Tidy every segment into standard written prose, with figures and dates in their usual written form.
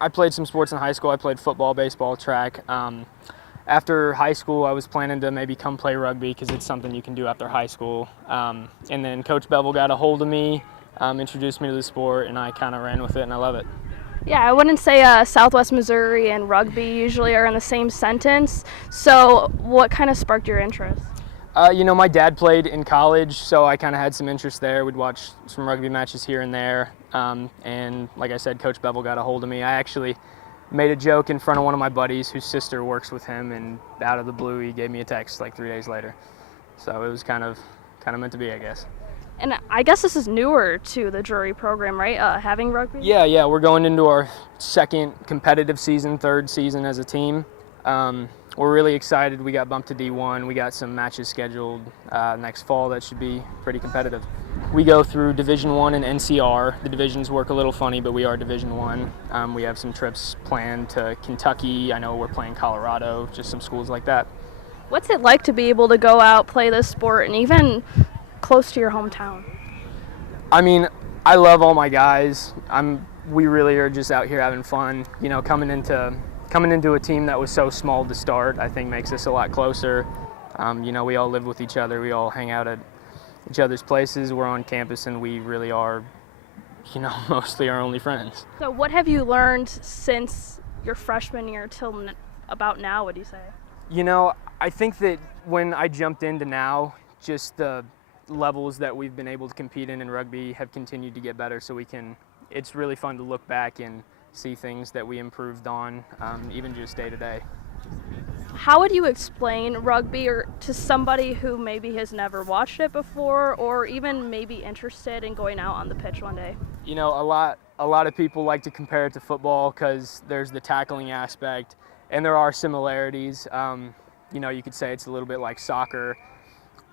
I played some sports in high school. I played football, baseball, track. After high school, I was planning to maybe come play rugby because it's something you can do after high school. And then Coach Bevel got a hold of me, introduced me to the sport, and I kind of ran with it, and I love it. Yeah, I wouldn't say Southwest Missouri and rugby usually are in the same sentence. So what kind of sparked your interest? My dad played in college, so I kind of had some interest there. We'd watch some rugby matches here and there. And like I said, Coach Bevel got a hold of me. I actually made a joke in front of one of my buddies whose sister works with him, and out of the blue, he gave me a text like 3 days later. So it was kind of meant to be, I guess. And I guess this is newer to the Drury program, right? Having rugby? Yeah, we're going into our second competitive season, third season as a team. We're really excited. We got bumped to D1. We got some matches scheduled next fall that should be pretty competitive. We go through Division I and NCR. The divisions work a little funny, but we are Division I. We have some trips planned to Kentucky. I know we're playing Colorado, just some schools like that. What's it like to be able to go out, play this sport, and even close to your hometown? I mean, I love all my guys. We really are just out here having fun. Coming into a team that was so small to start, I think makes us a lot closer. We all live with each other. We all hang out at each other's places. We're on campus, and we really are, mostly our only friends. So what have you learned since your freshman year till about now, would you say? I think that when I jumped into now, just the levels that we've been able to compete in rugby have continued to get better, so it's really fun to look back and see things that we improved on, even just day to day. How would you explain rugby to somebody who maybe has never watched it before, or even maybe interested in going out on the pitch one day? A lot of people like to compare it to football because there's the tackling aspect, and there are similarities. You could say it's a little bit like soccer,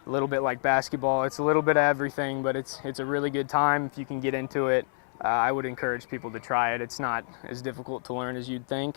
a little bit like basketball. It's a little bit of everything, but it's a really good time if you can get into it. I would encourage people to try it. It's not as difficult to learn as you'd think,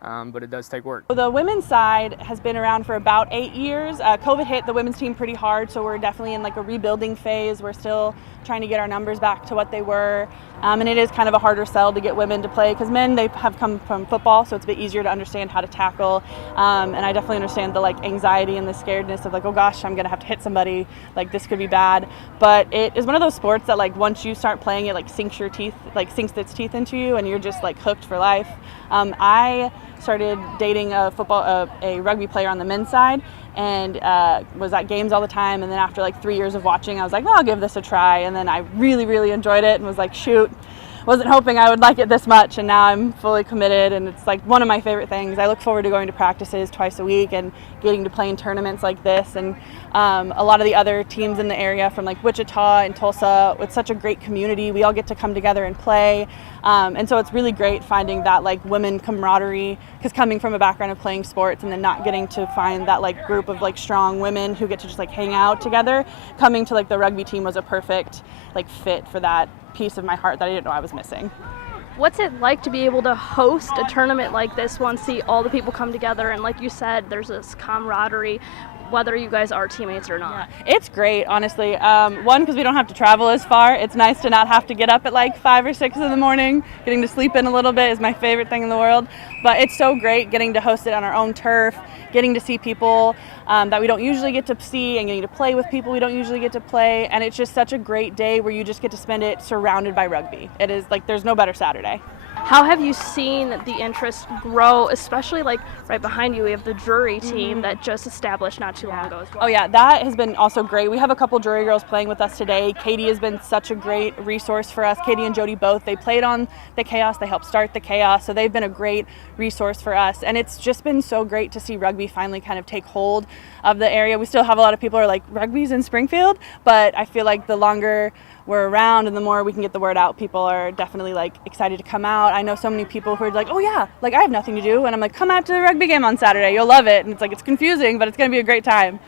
but it does take work. The women's side has been around for about 8 years. COVID hit the women's team pretty hard, so we're definitely in like a rebuilding phase. We're still trying to get our numbers back to what they were, and it is kind of a harder sell to get women to play because men, they have come from football, so it's a bit easier to understand how to tackle, and I definitely understand the anxiety and the scaredness of oh gosh, I'm gonna have to hit somebody, this could be bad. But it is one of those sports that once you start playing it, sinks its teeth into you, and you're just hooked for life. I started dating a rugby player on the men's side, and was at games all the time, and then after 3 years of watching, I was well, I'll give this a try, and then I really, really enjoyed it and was shoot, wasn't hoping I would like it this much, and now I'm fully committed, and it's one of my favorite things. I look forward to going to practices twice a week and getting to play in tournaments like this, and a lot of the other teams in the area from Wichita and Tulsa, it's such a great community. We all get to come together and play, and so it's really great finding that women camaraderie, because coming from a background of playing sports and then not getting to find that group of strong women who get to just hang out together, coming to the rugby team was a perfect fit for that piece of my heart that I didn't know I was missing. What's it like to be able to host a tournament like this one, see all the people come together, and like you said, there's this camaraderie, whether you guys are teammates or not? Yeah, it's great, honestly. One, because we don't have to travel as far. It's nice to not have to get up at 5 or 6 in the morning. Getting to sleep in a little bit is my favorite thing in the world. But it's so great getting to host it on our own turf, getting to see people that we don't usually get to see, and getting to play with people we don't usually get to play. And it's just such a great day where you just get to spend it surrounded by rugby. It is there's no better Saturday. How have you seen the interest grow, especially right behind you, we have the Drury team that just established not too long ago as well. Oh yeah, that has been also great. We have a couple Drury girls playing with us today. Katie has been such a great resource for us. Katie and Jody both, they played on the Chaos, they helped start the Chaos, so they've been a great resource for us. And it's just been so great to see rugby finally kind of take hold of the area. We still have a lot of people who are rugby's in Springfield, but I feel the longer we're around and the more we can get the word out, people are definitely excited to come out. I know so many people who are oh yeah, I have nothing to do, and I'm come out to the rugby game on Saturday, you'll love it. And it's it's confusing, but it's going to be a great time.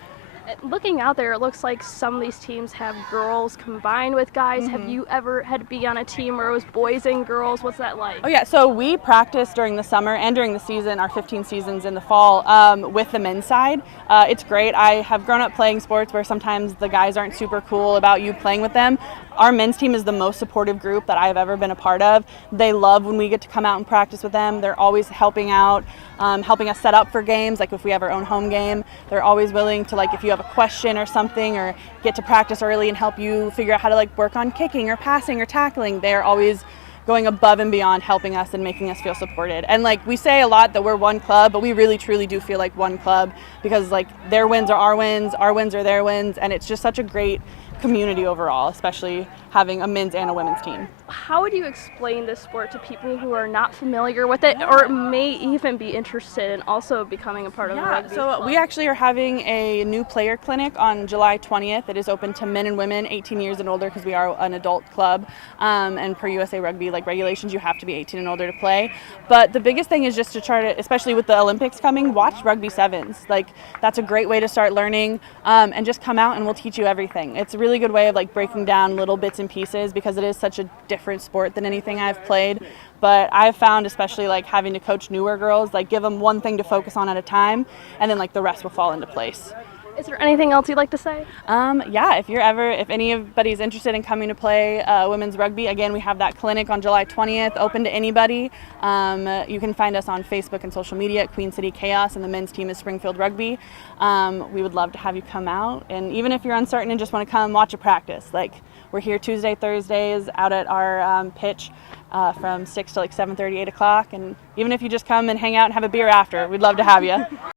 Looking out there, it looks like some of these teams have girls combined with guys. Have you ever had to be on a team where it was boys and girls? What's that like? Oh yeah, so we practice during the summer and during the season, our 15 seasons in the fall, with the men's side. It's great. I have grown up playing sports where sometimes the guys aren't super cool about you playing with them. Our men's team is the most supportive group that I've ever been a part of. They love when we get to come out and practice with them. They're always helping out, helping us set up for games. Like if we have our own home game, they're always willing to, like, if you have a question or something, or get to practice early and help you figure out how to like work on kicking or passing or tackling. They're always going above and beyond, helping us and making us feel supported. And like we say a lot that we're one club, but we really truly do feel like one club, because like their wins are our wins are their wins, and it's just such a great community overall, especially having a men's and a women's team. How would you explain this sport to people who are not familiar with it, or may even be interested in also becoming a part of the rugby club? We actually are having a new player clinic on July 20th. It is open to men and women 18 years and older, because we are an adult club, and per USA Rugby like regulations, you have to be 18 and older to play. But the biggest thing is just to try to, especially with the Olympics coming, watch rugby sevens. Like that's a great way to start learning, and just come out and we'll teach you everything. It's a really good way of like breaking down little bits and pieces, because it is such a different sport than anything I've played. But I've found, especially like having to coach newer girls, like give them one thing to focus on at a time, and then like the rest will fall into place. Is there anything else you'd like to say? Yeah, if anybody's interested in coming to play women's rugby, again, we have that clinic on July 20th, open to anybody. You can find us on Facebook and social media at Queen City Chaos, and the men's team is Springfield Rugby. We would love to have you come out, and even if you're uncertain and just want to come watch a practice, like we're here Tuesday, Thursdays out at our pitch from 6 to like 7:30, 8 o'clock, and even if you just come and hang out and have a beer after, we'd love to have you.